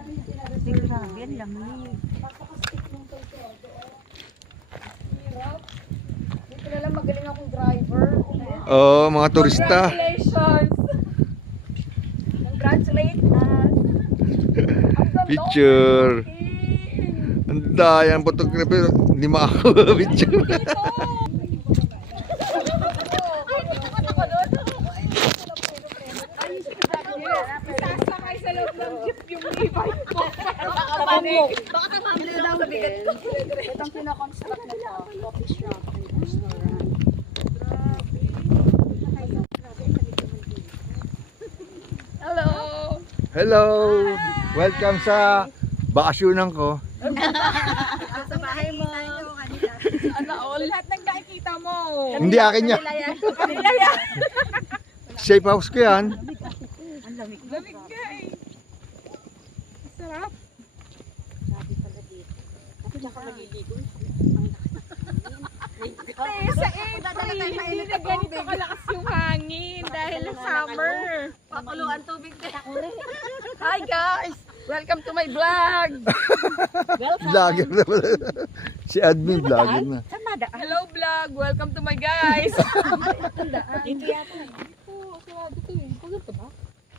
Grabe, ang lamig. Dito na lang magaling akong driver. Oh, mga turista. Congratulations! Congratulate us! Picture. Ang dayang photographer. Hindi makakuha picture. Sasakay sa loob ng jeep yung e-bike ko. Baka tamamli daw sa bigat ko. Itong pinakonstruct na ito. Coffee shop and restaurant. Hello! Hello. Welcome sa bakasyonan ko. Sa bahay mo. Ano all? Lahat ng nakikita mo. Hindi akin yan. Kanila yan. Safe house ko yan. Ang lamig. Lamig ka eh. Sarap. Grabe pala dito. Kasi diyan ka magiligo. Sa April, hindi na ganito kalakas yung hangin dahil summer. Pakuluan tubig din. Hi guys! Welcome to my vlog! Vlogger na pala. Si admin vlogger na. Saan madaan? Hello vlog! Welcome to my guys! Dito yata. Oo, sarado to eh. Pagod ba?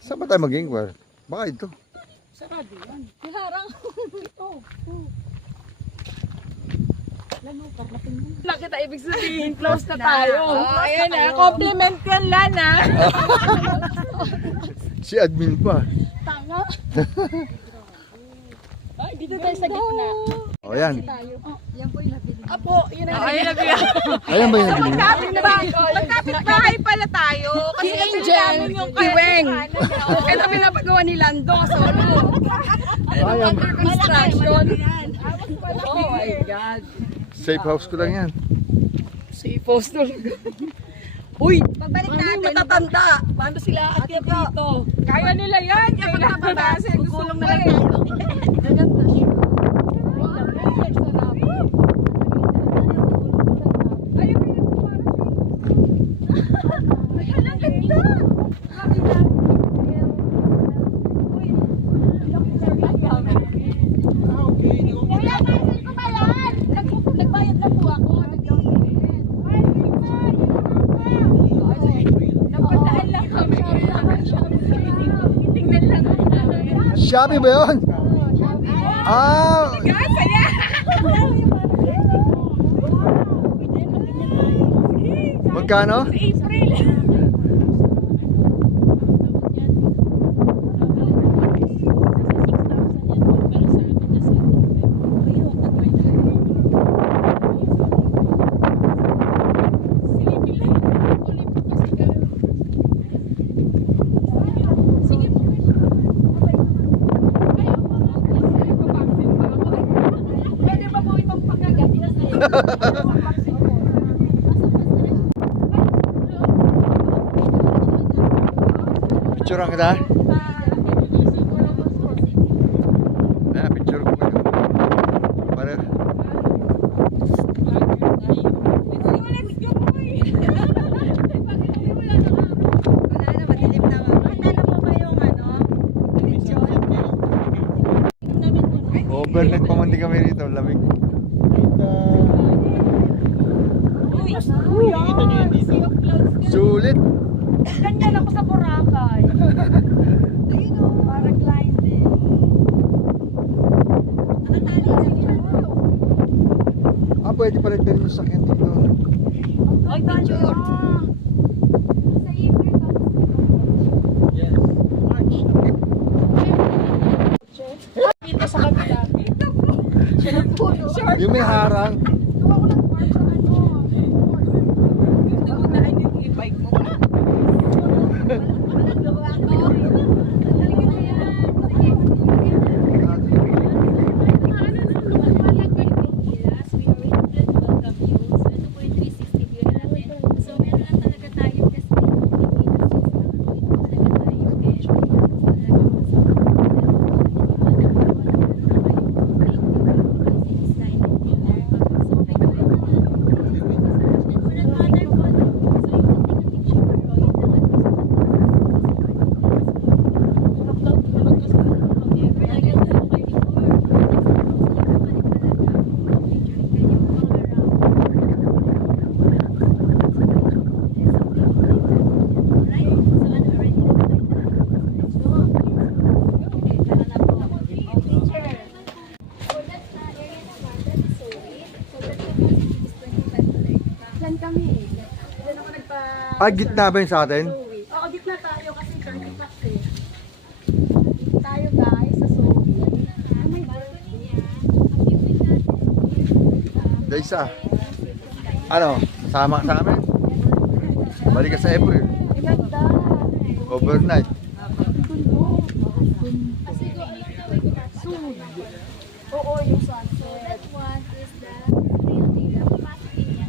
Saan ba tayo mag-inquire? Baka ito. Sarado yan. Harang. Ito. Nakita ibig sabihin, close na tayo. Ayan na, compliment yan Lana. Si admin pa. Tanga. Ay, dito tayo sa gitna. O yan. Apo, yun ang ayun na biya. Ayan ba yung admin? Magkapit bahay pala tayo. Kasi Angel, Kiweng. Ito pinapagawa ni Lando, solo. Ayan. Under construction. Oh my God. Safe house ko lang yan. Si Foster. Uy, pagbalik natin. Matatanda. Paano sila akyat dito? Kaya nila yan. Kailangan na kasi kukulong na lang tayo. Nagbayad na po ako. Napadaan lang kami. Tingnan lang. Shopee ba yun? Ah! Saya! Magkano? April. Pwede ba po itong pagkagat? Picture kita. Ah, picture ko kayo. Para. Overnight pa man din kami rito, lamig. Sulit. Ganyan ako sa Boracay. Ayun o, parang line din. Ah, pwede pala din yung sakyan dito. Ay, picture. Sa April. Dito sa kabila. Dito po. Yung may harang. Dugunahan yung e-bike mo. gitna ba yun sa atin? Oo, gitna tayo kasi 30 bucks eh. Tayo guys sa Zoe. May balcony niya. Guys ano, sama ka sa amin? Balik ka sa April. Ganda. Overnight. Oo, yung sunset. That one is the building na papasok niya.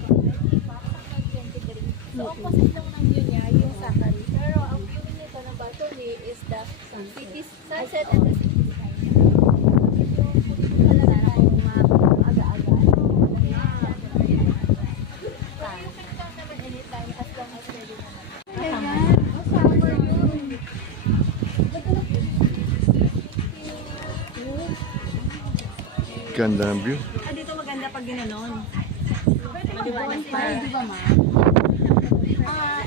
So, opposite lang ng view niya, yung Sakari. Pero ang view nito ng balcony is the city sunset and the city sky. Yung talaga na kung aga-aga. So, you can come naman anytime as long as ready naman. Ayan. Summer yun. Ganda ng view. Dito maganda pag ginanon. Di ba ma?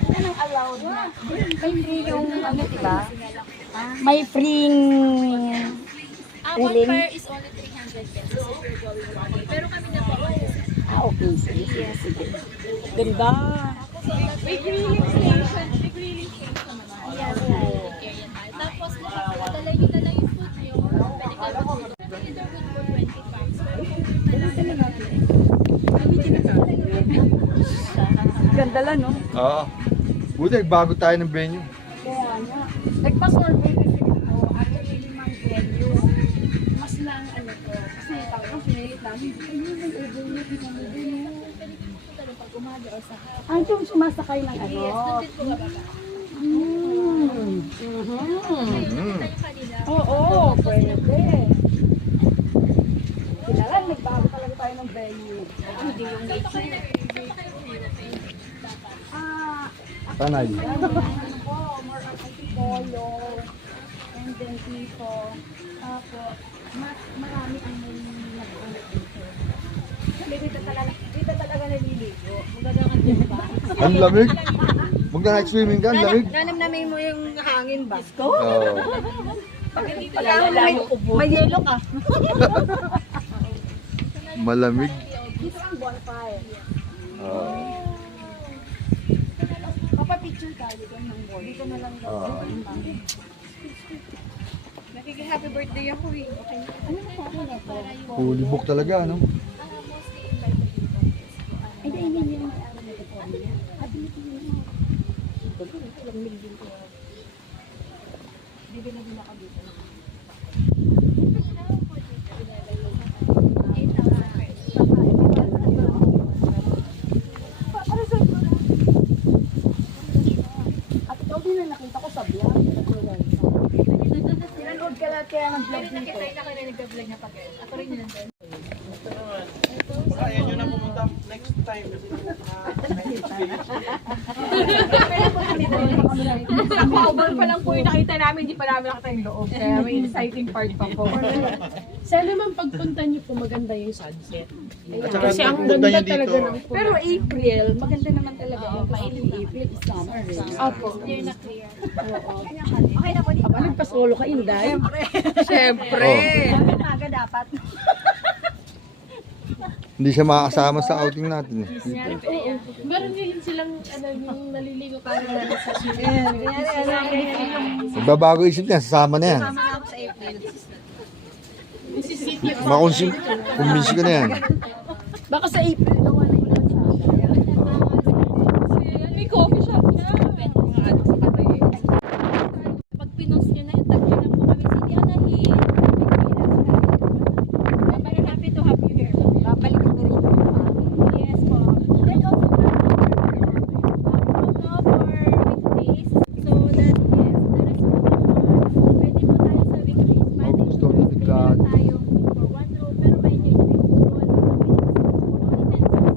Yan ang allowed na. May free yung ano, diba? May free Ang one pair is only 300 pesos if you're going one day. Pero kami na po. okay. Sige. Ganda. May grilling station. May grilling station naman. Yes, area tayo. Tapos, dala nyo na lang yung food nyo. Pwede kayo mag-food. Either food for 25. Pero kung Ganda lang, no? Oo. Buti, bago tayo ng venue. Kaya nga. Nagpa-survey kasi ako. Actually, limang venue. Mas lang ano to. Kasi tapos pinilit namin. Ayun, nag-overlook yung ano din. pag umaga or sa hapon. Ay, yung sumasakay ng ano. Yes, doon din po bababa. Tayo kanina. Oo, pwede. Kailangan, nagbago talaga tayo ng venue. Hindi yung nature. Tanay. Ano po, more on antipolo, and then dito, marami ang nag-ano dito. Dito talaga naliligo. Magagawin din ba? Ang lamig. Magna-night swimming ka, ang lamig. Nanamnamin mo yung hangin ba? Oo. May yelo ka. Malamig. Dito ang bonfire. Oo. Papapicture tayo doon ng wall. Dito na lang daw. Happy birthday ako eh. Ano na sabi na po? Fully book talaga, no? Mostly invited people. Ay, hindi yung may-ari na ito. Happy na tingin mo. Ilang mil din ko. Bibili na ako dito. At ikaw din na nakita ko sa vlog. Sinanood ka lahat kaya ng vlog dito. Nakita na kayo na nag-vlog na pag ako rin yun nandun. Kaya nyo na pumunta next time. Sa cover pa lang po yung nakita namin, hindi pa namin nakita yung loob. Kaya may exciting part pa po. Sana naman pagpunta niyo po maganda yung sunset. At saka Kasi ang punta ganda nyo talaga dito. ng Pero April, maganda naman talaga. Mainit April is summer. Opo. Clear na clear. Okay na po dito. Aba, nagpa-solo ka, Inday. Siyempre. Umaga dapat. Hindi siya makakasama sa outing natin. Eh. Meron ngayon silang, yung naliligo ka na sa swimming. Magbabago isip niya, sasama na yan. Tama na ako sa April. Convince ko na yan. Baka sa April daw na yun. May coffee shop na. Pag pinost nyo na yun, tag nyo na po kami sa Dianahin. I'm very happy to have you here. Babalik ko rin yung Yes po. And also, for weekdays. So that, yes, there is pwede po tayo sa weekdays. Monday to Gusto ko Thursday bigla. tayo for one room. Pero may enjoy po. Only 10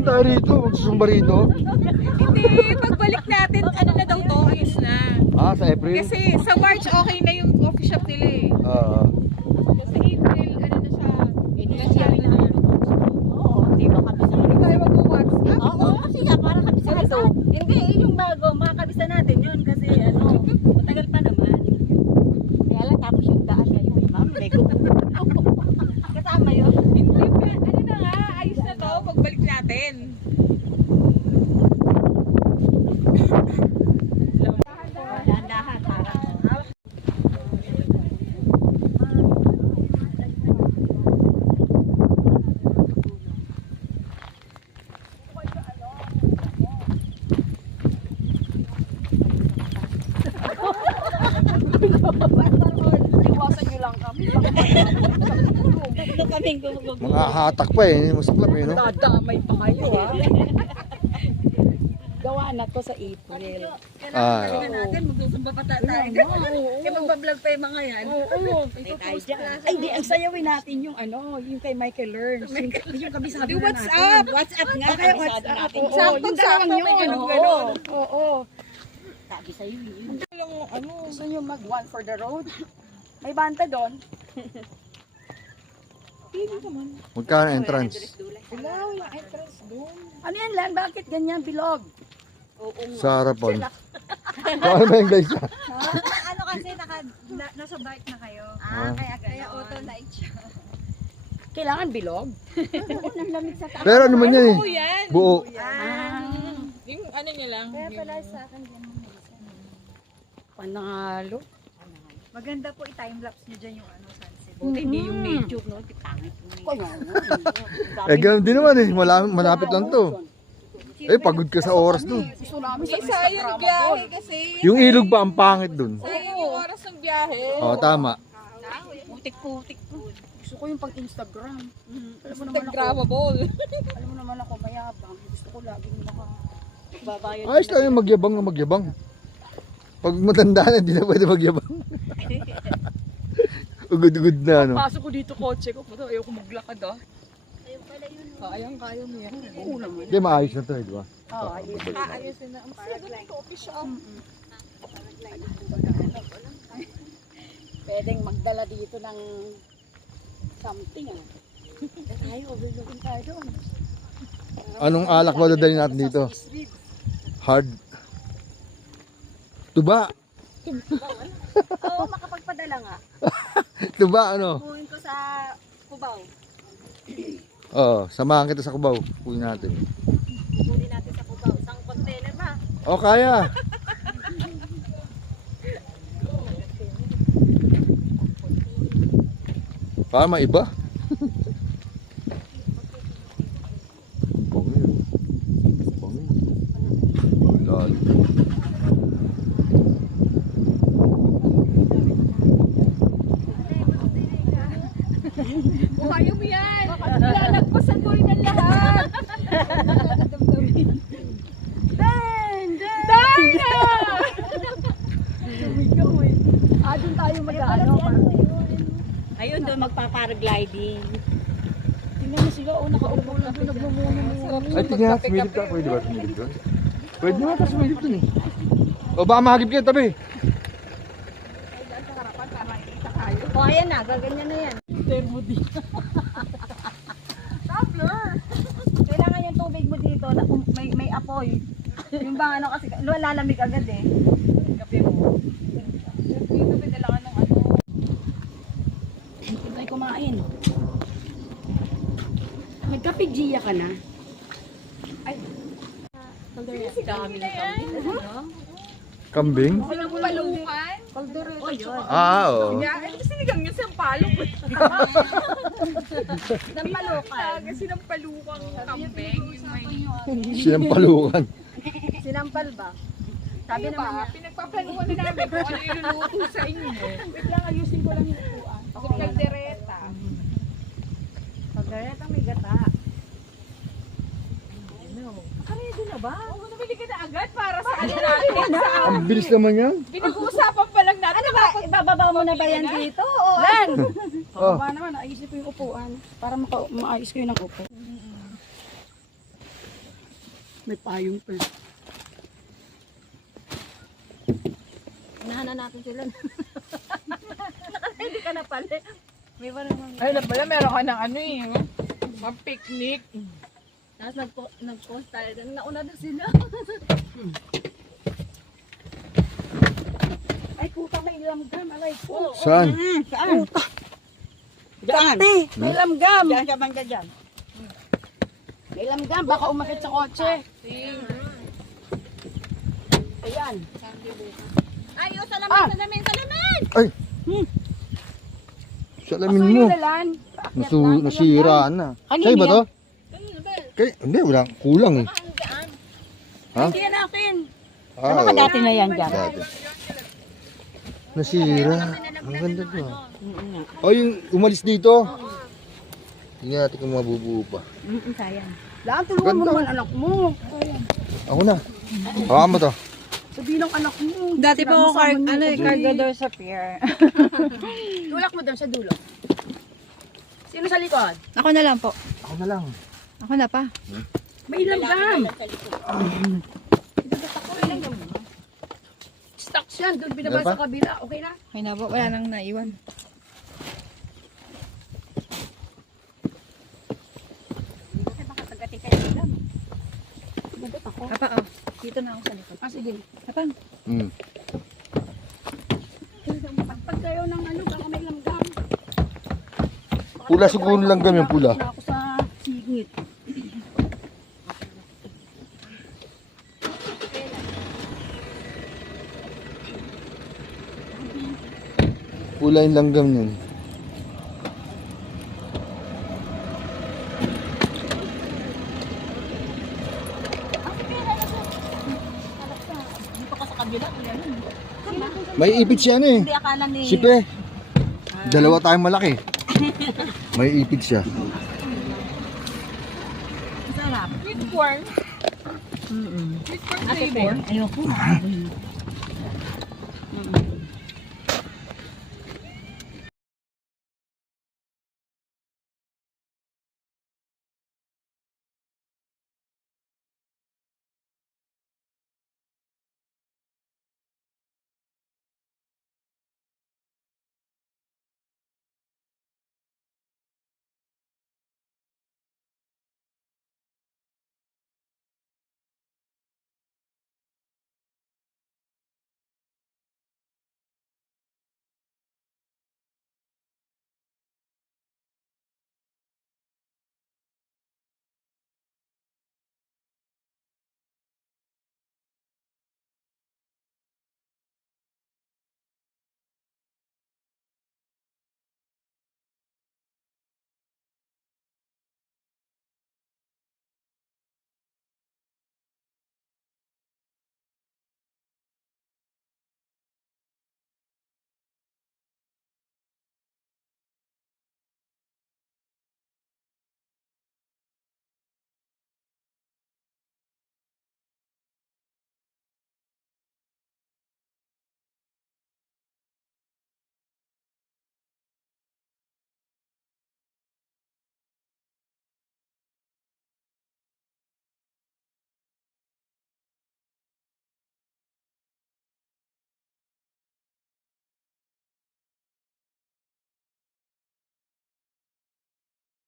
naman tayo rito, magsusumba rito. Hindi, pagbalik natin, ano na daw to, ayos na. Ah, sa April? Kasi sa March, okay na yung coffee shop nila eh. Sa April, ano na siya, nangyari na. Oo, hindi ba kabisa? Hindi tayo mag-WhatsApp. Oo, kasi nga, parang kabisa na to. Hindi, yung bago, makakabisa natin yun kasi ano, matagal pa naman. Kaya lang tapos yung daan ngayon, ma'am, may kasama yun. Hindi pa, ano na nga, ayos na to, pagbalik natin. Dahan-dahan, parang. Iwasan nyo lang kami. Tatlo kaming gumugog. Mga hatak pa eh, hindi mo saklap eh, no? Dadamay pa kayo ha. Gawa na to sa April. Ah, Sabi nga natin, magsusumba pa tayo. Kaya magbablog pa yung mga yan. Oo. Ay, di, ang sayawin natin yung ano, yung kay Michael Learns. Yung kabisado Di, na what's natin. up? WhatsApp nga, Okay, kabisado WhatsApp. natin. Oo, Sakto, yung sakto, dalawang may yun. ganun-ganun. Oo. Sabi sa'yo yun. Yung ano, Gusto nyo mag one for the road? May banta doon. magkano entrance? wala entrance doon. Ano yan lan? Bakit ganyan bilog? Sa harapan. Paano ba yung guys? Ano kasi nasa bike na kayo. Ah. Kaya auto light siya. Kailangan bilog? Ang lamig sa taas. Pero ano man yan eh? Oo yan. Buo. Yung ano niya lang. Kaya yung- pala sa akin yan. Panalo. Maganda po i-timelapse nyo dyan yung ano, sunset. Buti hindi yung nature, no? Pangit yung nature. Eh, ganun din naman eh. Malapit lang to. Eh, pagod ka sa oras dun. Gusto namin sa May sayang biyahe kasi. Yung ilog ba ang pangit dun? Sayang yung oras ng biyahe. Oo, tama. Putik-putik po. Gusto ko yung pag-Instagram. Alam mo naman ako, Instagrammable. alam mo naman ako mayabang. Gusto ko laging babayad. Ayos lang yung magyabang na magyabang. Pag matanda na, hindi na pwede magyabang. Ugod-ugod na, ano. Pasok ko dito kotse ko. Puto, ayoko maglakad ah. Kayang kaya mo yan. Oo naman. Hindi, maayos na to eh, di ba? Oo, ayos. Aayusin na. Ang saya doon ng coffee shop. Pwedeng magdala dito ng something ah. Tayo, overlooking tayo doon. Anong alak ba dadalhin natin dito? Hard. Tuba. Oo, makapagpadala nga. Tuba, ano? Buhin ko sa Cubao. Oo, samahan kita sa Cubao. Kunin natin. Buhin natin sa Cubao. Isang container ba? O, kaya. Para maiba. Bango yun. Bango. Lalo. Buhayo mo yan. Lalagpasan ko rin ang lahat. Dana! Ah, doon tayo mag-ano. Ayun, doon magpa-paragliding. Tingnan mo sila, nakaupo na doon, nagmumuno. Ay, tingnan, sumilip ka. Pwede ba sumilip doon? Pwede naman ka sumilip doon eh. O, baka mahagip kayo tabi. O, ayan na, gaganyan na yan. Termo dito. Tumbler. Kailangan yung tubig mo dito, na may apoy. Yung bang ano kasi, lalamig agad eh. Kape mo. Dito pinalakan ng ano. Hindi tayo kumain. Nagkapigjiya ka na? Dami na yan. Kambing? Walang palukan. Oh, yun. Ah, oo. Yan, sinigang yun sa palok. Nampalukan. Kasi ng palukang kambing. Yung may... Sinampalukan. Sinampal ba? Sabi Ano naman ba? niya. Pinagpaplanuhan na namin kung ano iluluto sa inyo. Wait lang, ayusin ko lang yung upuan. Ako kaldereta. Pagkareta may gata. Nakaredo na ba? Oo, namili ka na agad para sa ano natin. Sa Ang bilis naman yan. pinag-uusapan pa lang natin. Ano ba? Ibababa mo na ba yan dito? Oo. Lan! Oh. Baba naman, ayusin ko yung upuan. Para maayos ko yung upo. May payong pa. Unahan na natin sila. Nakaready ka na pala. May parang Ay, na pala, meron ka ng ano eh. Mga picnic. tapos nag-post tayo. Nauna na sila. Ay, puta, may lamgam. Alay po. Saan? Saan? Diyan. May lamgam. Diyan ka bangga dyan. May lamgam. Baka umakit sa kotse. Ayan. Ay, yung salamin. Ay! Salamin mo. Lalan. Nasira na. Sa'yo ba to? Hindi, wala. Kulang eh. Ha? Hindi yan akin. Ah, Baka dati na yan dyan. dati. Nasira. Ang ganda to. Oh, yung umalis dito. Tingnan natin kung mabubuo pa. Sayang. Laan, tulungan mo Ganda. naman anak mo. Ako na. Hawakan mo to. Sabihin ng anak mo. Dati pa ako cargador sa pier. Tulak mo doon sa dulo. Sino sa likod? Ako na lang po. Ako na lang. Ako na pa. May lamgam. Stocks yan. Doon binaba Meron pa? sa kabila. Okay na? Okay na po, wala nang naiwan. Kasi baka tagati kayo nila. Apa, oh. Dito na ako sa likod. Ah, sige. Apa? Pag kayo ng ano, baka may lamgam. Pula siguro lang yung pula. Wala ako sa singit. Pula yung langgam yun. Hindi pa ka sa kabila. May ipit siya ano eh. Hindi akala ni... Sipe. Dalawa tayong malaki. May ipit siya. Sarap. Sweet corn. Sweet corn flavor. Ayoko.